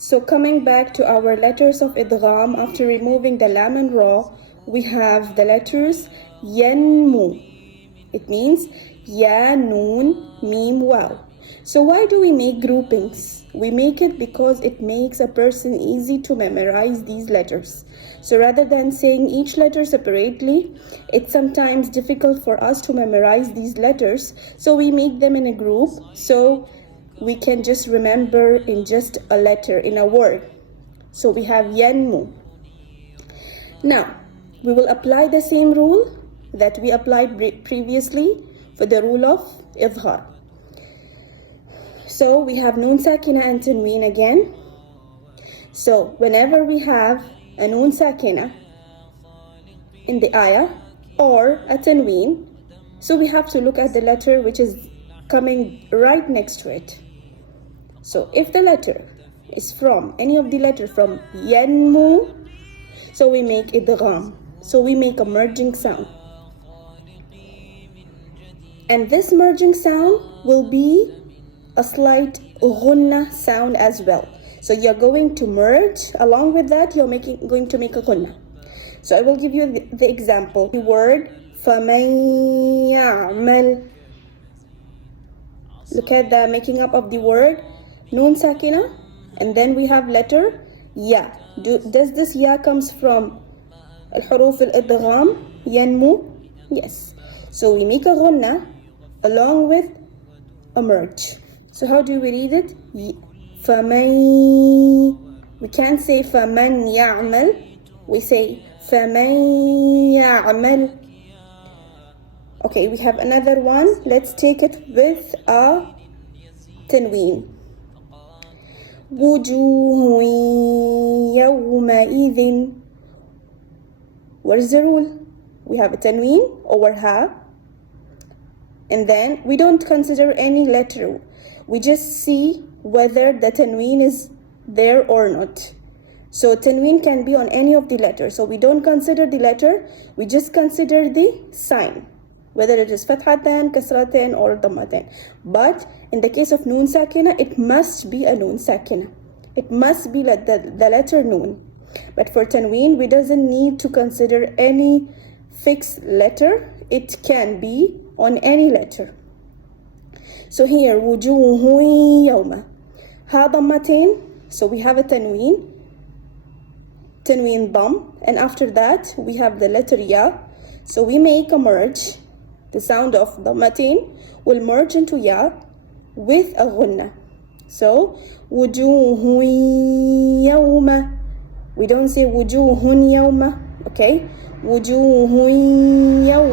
So coming back to our letters of idgham, after removing the lam and ra, we have the letters yanmu. It means ya, noon, mim, wow. So why do we make groupings? We make it because it makes a person easy to memorize these letters. So rather than saying each letter separately, it's sometimes difficult for us to memorize these letters. So we make them in a group so we can just remember in just a letter, in a word. So we have yanmu. Now, we will apply the same rule that we applied previously for the rule of idhgham. So we have noon sakina and tanween again. So whenever we have a noon sakina in the ayah or a tanween, so we have to look at the letter which is coming right next to it. So if the letter is from any of the letters from yanmu, so we make idgham. So we make a merging sound. And this merging sound will be a slight ghunna sound as well. So you're going to merge. Along with that, you're going to make a ghunna. So I will give you the example. The word فَمَن يَعْمَلْ. Look at the making up of the word. Noon sakina. And then we have letter ya. Does this ya comes from al-huruf al-idgham? Yanmu? Yes. So we make a ghunna along with a merge. So how do we read it? فَمَن. We can't say فَمَن يَعْمَلْ. We say فَمَن يَعْمَلْ. Okay, we have another one. Let's take it with a tanween. وُجُوهٌ يَوْمَئِذٍ. What is the rule? We have a tanween over ha. And then we don't consider any letter. We just see whether the tanween is there or not. So tanween can be on any of the letters. So we don't consider the letter. We just consider the sign, whether it is fathatan, kasratan, or dhammatan. But in the case of noon sakina, it must be a noon sakina. It must be like the letter noon. But for tanween, we doesn't need to consider any fixed letter. It can be on any letter. So here, wujuhun yawma. Ha dhammatain. So we have a tanween dham, and after that we have the letter ya. So we make a merge. The sound of dhammatain will merge into ya with a ghunna. So wujuhun yawma. We don't say wujuhun yawma. Okay, wujuhun yawma.